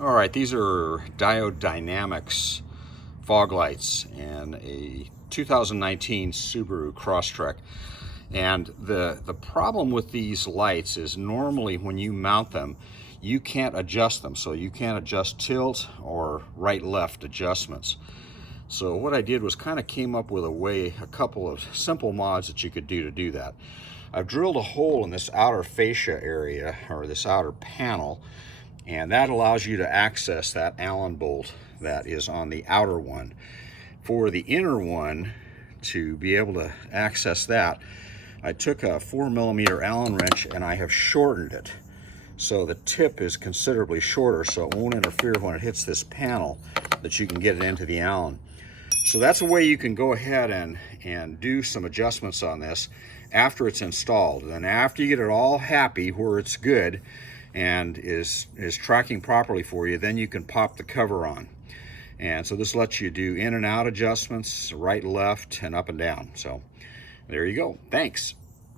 All right, these are Diode Dynamics fog lights and a 2019 Subaru Crosstrek. And the problem with these lights is normally when you mount them, you can't adjust them. So you can't adjust tilt or right-left adjustments. So what I did was kind of came up with a couple of simple mods that you could do to do that. I've drilled a hole in this outer fascia area, or this outer panel, and that allows you to access that Allen bolt that is on the outer one. For the inner one, to be able to access that, I took a 4mm Allen wrench and I have shortened it. So the tip is considerably shorter, so it won't interfere when it hits this panel, that you can get it into the Allen. So that's a way you can go ahead and do some adjustments on this after it's installed. And after you get it all happy where it's good and is tracking properly for you, then you can pop the cover on. And so this lets you do in and out adjustments, right, left, and up and down. So there you go. Thanks.